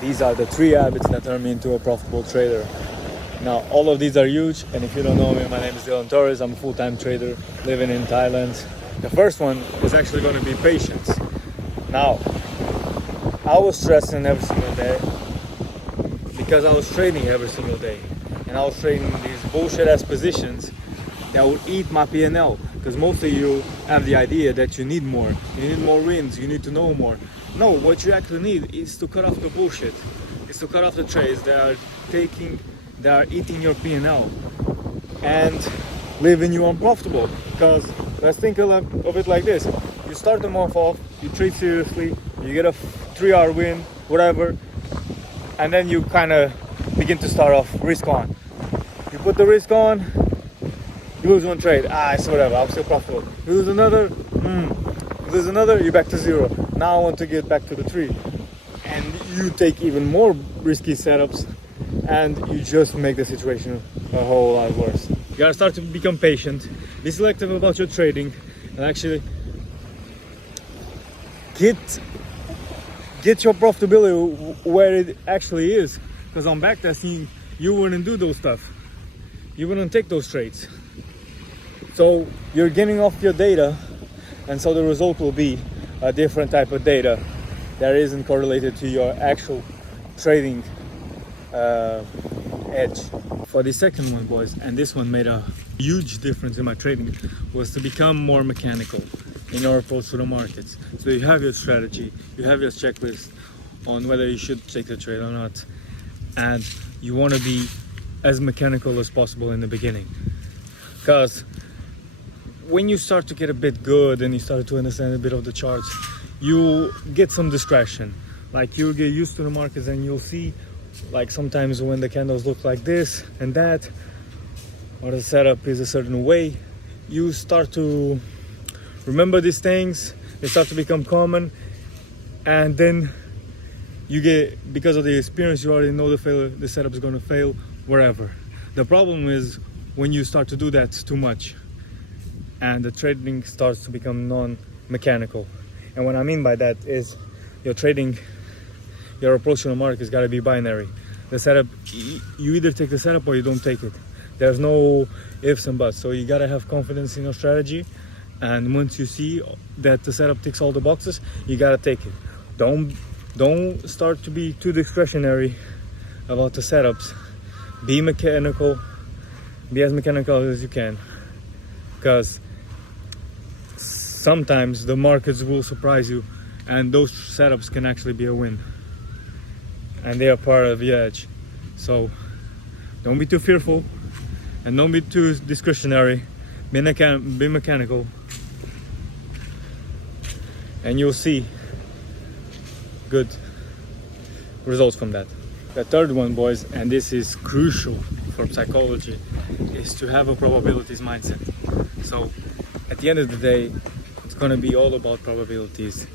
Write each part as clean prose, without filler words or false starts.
These are the 3 habits that turn me into a profitable trader. Now, all of these are huge, and if you don't know me, my name is Dylan Torres. I'm a full-time trader living in Thailand. The first one is actually going to be patience. Now, I was stressing every single day because I was trading every single day, and I was trading these bullshit-ass positions that would eat my P&L. Because most of you have the idea that you need more wins, you need to know more. No, what you actually need is to cut off the bullshit. Is to cut off the trades that are eating your P&L and leaving you unprofitable. Because let's think of it like this: you start the month off, you trade seriously, you get a 3-hour win, whatever, and then you kind of begin to start off risk on. You put the risk on, you lose one trade, it's whatever, I'm still profitable. You lose another, you're back to 0. Now I want to get back to the 3. And you take even more risky setups, and you just make the situation a whole lot worse. You gotta start to become patient, be selective about your trading, and actually get your profitability where it actually is. Because on backtesting, you wouldn't do those stuff. You wouldn't take those trades. So you're getting off your data, and so the result will be a different type of data that isn't correlated to your actual trading edge. For the second one, boys, and this one made a huge difference in my trading, was to become more mechanical in your approach to the markets. So you have your strategy, you have your checklist on whether you should take the trade or not, and you want to be as mechanical as possible in the beginning. Because when you start to get a bit good and you start to understand a bit of the charts, you get some discretion. Like, you'll get used to the markets, and you'll see, like, sometimes when the candles look like this and that, or the setup is a certain way, you start to remember these things. They start to become common, and then you get, because of the experience, you already know the setup is going to fail wherever. The problem is when you start to do that too much, and the trading starts to become non-mechanical. And what I mean by that is your trading, your approach to the market has got to be binary. The setup, you either take the setup or you don't take it. There's no ifs and buts. So you got to have confidence in your strategy, and once you see that the setup ticks all the boxes, you got to take it. Don't start to be too discretionary about the setups. Be mechanical, be as mechanical as you can, because sometimes the markets will surprise you, and those setups can actually be a win, and they are part of the edge. So don't be too fearful, and don't be too discretionary. Be mechanical, and you'll see good results from that. The third one, boys, and this is crucial for psychology, is to have a probabilities mindset. So at the end of the day, it's going to be all about probabilities,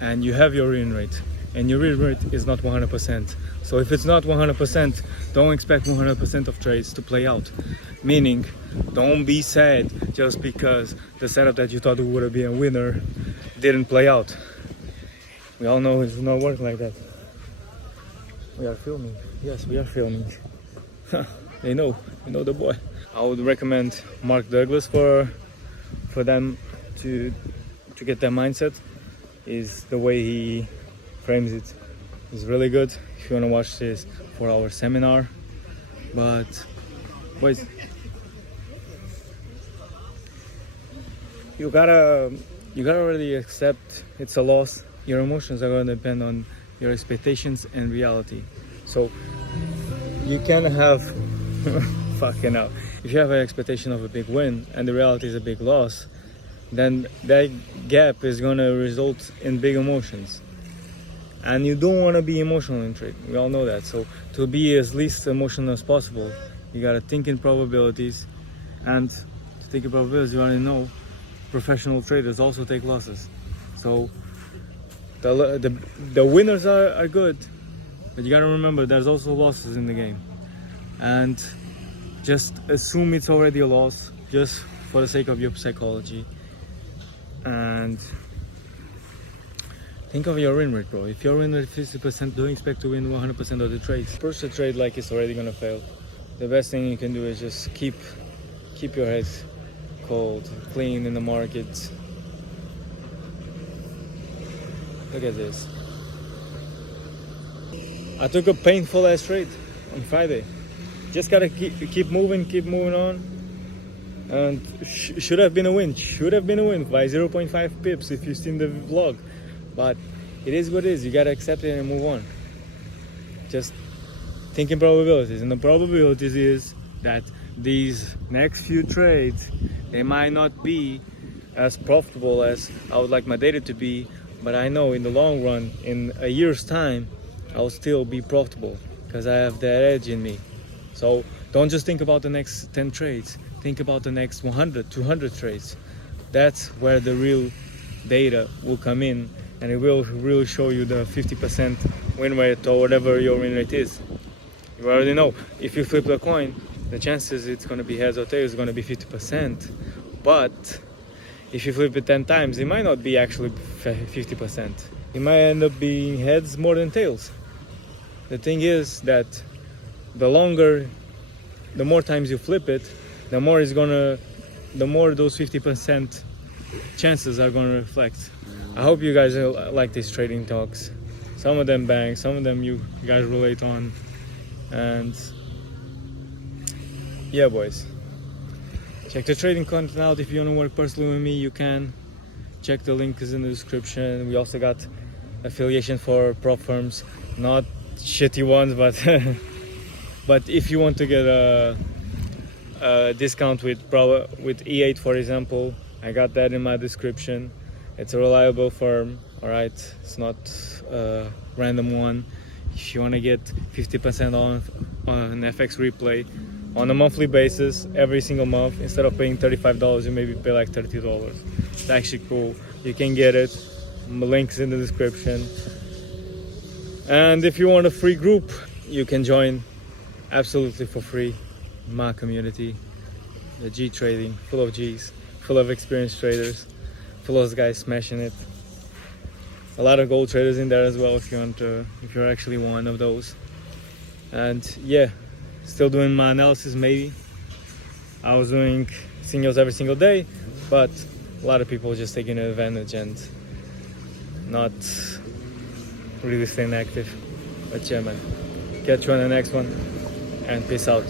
and you have your win rate, and your win rate is not 100%. So if it's not 100%, don't expect 100% of trades to play out. Meaning, don't be sad just because the setup that you thought would have been a winner didn't play out. We all know it does not work like that. We are filming. Yes, we are filming. They know the boy. I would recommend Mark Douglas for them to get that mindset. Is the way he frames it is really good. If you want to watch this for our seminar, but boys, you gotta really accept it's a loss. Your emotions are gonna depend on your expectations and reality. So you can have fucking hell. If you have an expectation of a big win and the reality is a big loss, then that gap is gonna result in big emotions. And you don't want to be emotional in trading. We all know that. So to be as least emotional as possible, you gotta think in probabilities. And to think in probabilities, you already know professional traders also take losses. So the winners are good, but you gotta remember there's also losses in the game. And just assume it's already a loss, just for the sake of your psychology. And think of your win rate, bro. If your win rate is 50%, don't expect to win 100% of the trades. Approach the trade like it's already gonna fail. The best thing you can do is just keep your head cold, clean in the market. Look at this. I took a painful ass trade on Friday. Just gotta keep moving on. And should have been a win. Should have been a win by 0.5 pips if you've seen the vlog. But it is what it is. You gotta accept it and move on. Just thinking probabilities. And the probabilities is that these next few trades, they might not be as profitable as I would like my data to be. But I know in the long run, in a year's time, I'll still be profitable because I have that edge in me. So don't just think about the next 10 trades. Think about the next 100, 200 trades. That's where the real data will come in, and it will really show you the 50% win rate or whatever your win rate is. You already know, if you flip a coin, the chances it's going to be heads or tails is going to be 50%. But if you flip it 10 times, it might not be actually 50%. It might end up being heads more than tails. The thing is that the more times you flip it, the more those 50% chances are gonna reflect. I hope you guys like these trading talks. Some of them bang, some of them you guys relate on. And yeah, boys. Check the trading content out. If you want to work personally with me, you can. Check the link is in the description. We also got affiliation for prop firms, not shitty ones, but if you want to get a discount with E8, for example, I got that in my description. It's a reliable firm, all right? It's not a random one. If you want to get 50% on an FX replay on a monthly basis, every single month, instead of paying $35, you maybe pay like $30. It's actually cool. You can get it. The link's in the description. And if you want a free group, you can join absolutely for free my community, the G Trading, full of G's, full of experienced traders, full of guys smashing it. A lot of gold traders in there as well if you're actually one of those. And yeah, still doing my analysis maybe. I was doing signals every single day, but a lot of people just taking advantage and not really staying active. But yeah, man, catch you on the next one and peace out.